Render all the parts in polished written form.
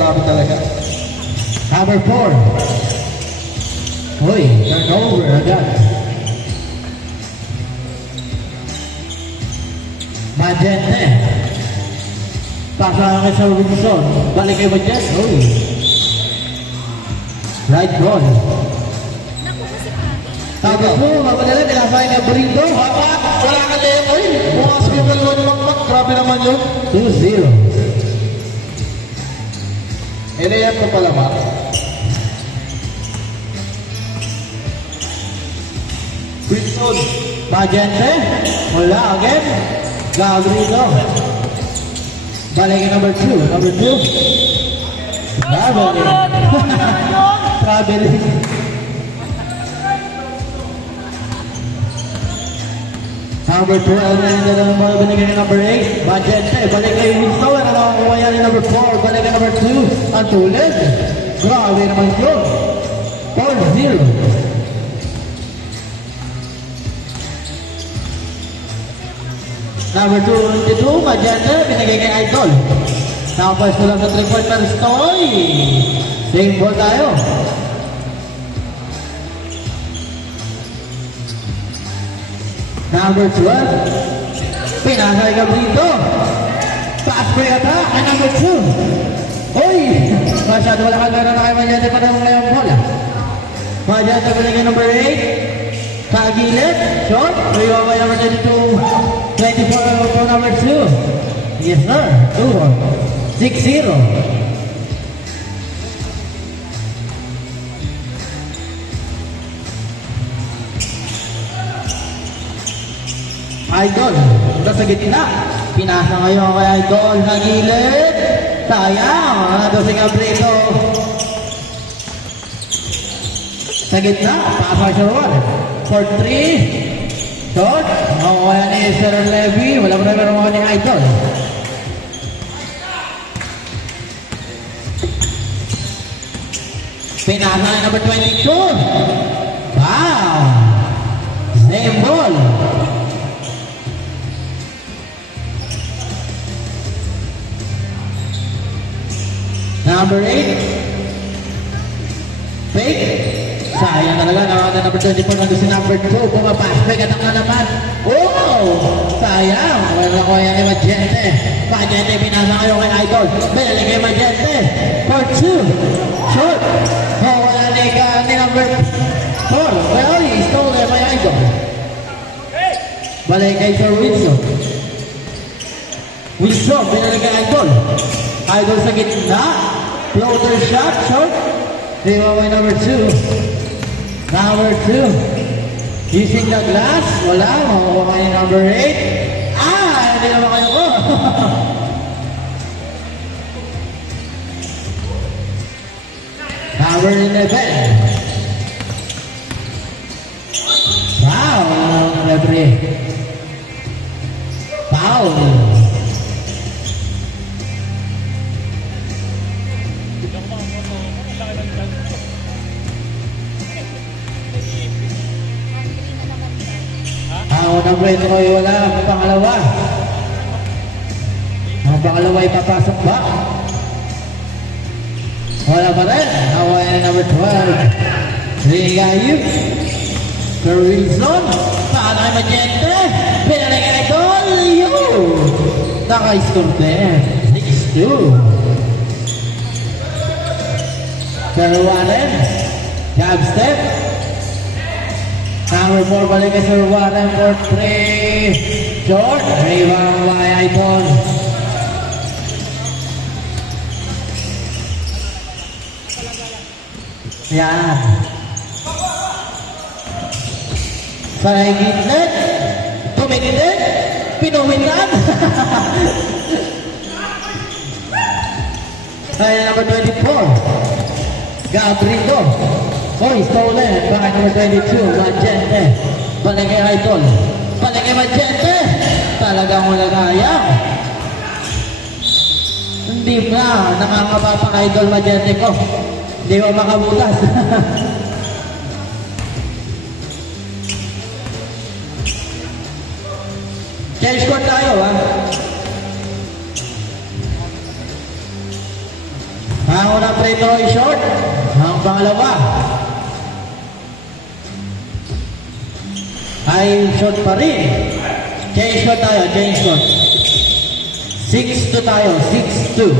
grabe talaga. Number 4. Uy, turnover agad. Magente. Pasa kay Sir Wilson. Balik kay Magente. Uy. Right goal. Tapos po, mapadala, pinasay na Burrito. Wala ka din. Uy, bukas ko yung magmak. Grabe naman yun. 2-0. Inayap ko pala ba? Wilson. Magente. Wala again. Gabrielo. Balik kay number 2. Number 2. Traveling. Traveling. Number 12 na yung ball, balik kay number 8. Magente, balik kay Wilson. Ano nakukuha yan ni number 4. Balik kay number 2. Ang tulad. Grabe naman yun. 4-0. Number 22, Magente, binigay kay Idol. Nakapwesto lang sa 3-point pero Stoy. Same ball tayo. Number 12, pinasay Gabrito. Pass break attack kay number 2. Uy! Masyado wala kagana na kay Magente pa naman ngayong bola. Magente binigay number 8. Kagilid, short. Riwa by number 22. 24 for number 2. Yes sir, 6-0. Idol, punta sa gitna. Pinasa ngayon kay Idol, nagilid. Sayang, ano si Gabrito. Sa gitna, pasa siya ron. For 3. Short, makuha ni Sir Levy. Wala mo na meron ni Idol. Pinasa na number 22. Wow! Same ball. Number 8. Fake. Sayang talaga. Nakakata number 24 nandun si number 2. Pumapas. Fake at ang naman. Oh! Sayang. Wala ko yan kay Magente. Magente pinasa kayo kay Idol. Binalik kay Magente. For 2. Short. Oh, wala ni number 4. Well, he stole there by Idol. Balik kay Sir Wilson. Wilson. Binalik kay Idol. Idol sa gitna. Floater shot, short. Giveaway number 2. Number 2. Using the glass. Wala. Makukuha kayo number 8. Hindi naman kayo ko. Number 11. Wow. Referee. Foul. Number 3 wala, pangalawa. Ang pangalawa ay papasok ba? Wala pa rin. Nakuha na number 12. Rigayip. Sir Wilson. Saan ay Magente? Pinalagay na goal. Naka-score din. 6-2. Sir Warren. Jab step. Number 4 balik kay Sir Warren for 3. Short. Rebound by Idol. Yan. Sa gitnet. Tumigilid. Pinuwitan. Kaya number 24. Gabrielo. Stolen by number 22, Magente. Balik kay Idol. Balik kay Magente. Talagang wala kaya. Hindi na. Nakakaba pa kay Idol Magente ko. Hindi mo makabutas. Change score tayo, ha? Ang unang free throw ay short. Ang pangalawa ay short pa rin. Change shot tayo, change shot. 6-2 tayo, 6-2.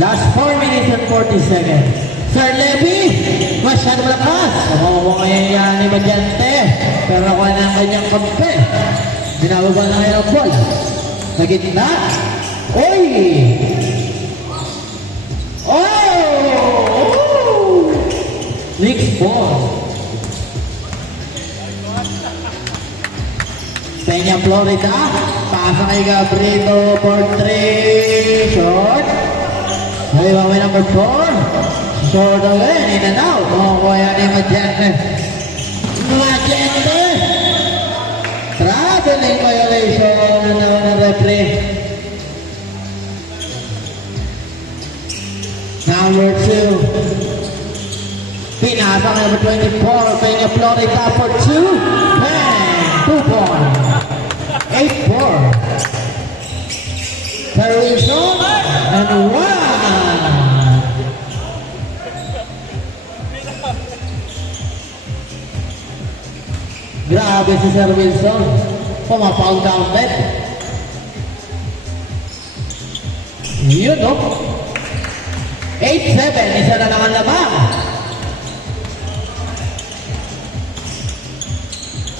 Last 4 minutes and 40 seconds. Sir Levy, masyado malakas. Makuha ngayon yan ni Madiante. Pero nakuha na ang kanyang kampe. Binababa na ngayon ang ball. Sa gitna. Oy! Oh! Next ball. Peña Florida. Pasa kay Gabrito for 3. Short. Ay, mamay number 4. Short again. In and out. Makuha yan ni Madiante. Madiante! Traveling violation ng referee. Number 2. Pinasa number 24. Peña Florida for 2. And 2 points. 8-4. Wilson and 1. Grabe si Sir Wilson. Pumapaul down net. Yun o. 8-7. Isa na lang ang lamang.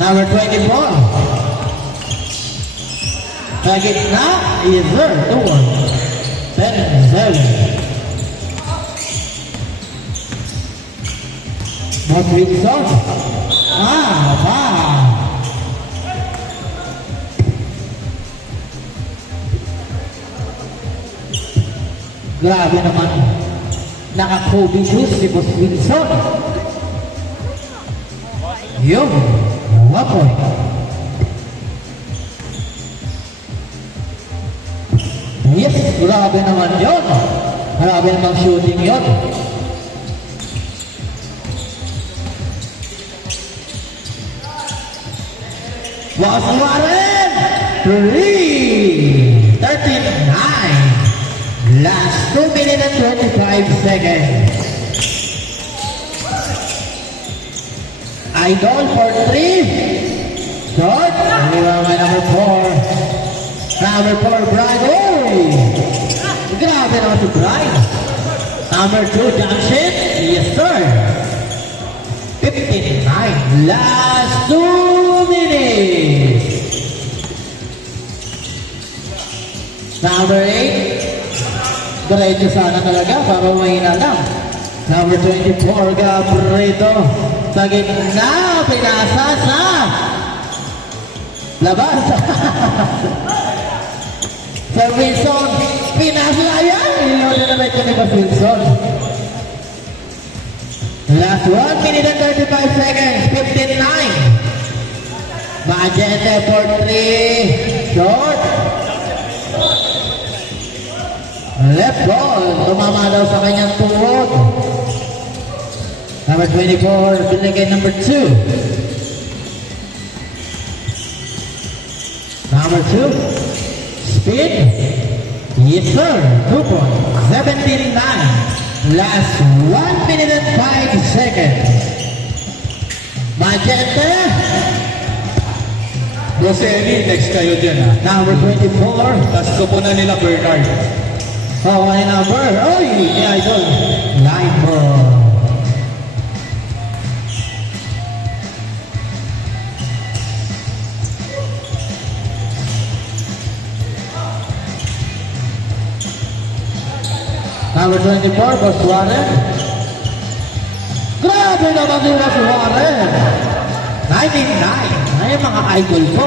Number 24. Sa gitna, is there. 2-1. 10-7. Not Wilson. Grabe naman. Naka-Kobe shoes si Boss Wilson. Yun. 1 point. Yes, grabe naman yun. Grabe naman shooting yun. Boss Warren! 3! 39. Last 2 minutes and 25 seconds. Idol for 3. Short. Number 4. Number 4, Brian. Oh! Grabe naman si Brian. Number 2, Johnson. Yes, sir. 59. Last 2 minutes. Number 8. Diretso sana talaga para mahina lang. Number 24, Gabrito. Sa gitna, pinasa sa labas. Sir Wilson, pinasa yan. Ilo na naman ito ni Boss Wilson. Last 1 minute and 35 seconds. 59. Madiante for 3. Short. Left ball. Tumama daw sa kanyang tuhod. Number 24, binigay number 2. Number 2, speed. Yes, sir. 2 points. 17-9. Last 1 minute and 5 seconds. Madiante. Roseli, next kayo dyan ha. Number 24. Tapos ko po na nila Bernard. Oh, my number. Oh, yeah, idol. 9 ball. Number 24, Boss Warren. Grabe naman din Boss Warren. 99. Ay, mga idol ko.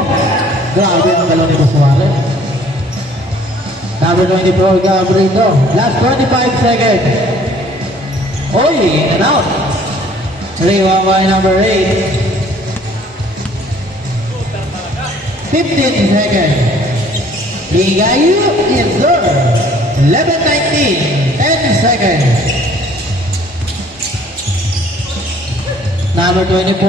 Grabe ang galaw ni Boss Warren. Number 24, Gabrito. Last 25 seconds. Oy, in and out. Rewa by number 8. 15 seconds. Ligayu is there. 11-19. 10 seconds. Number 24,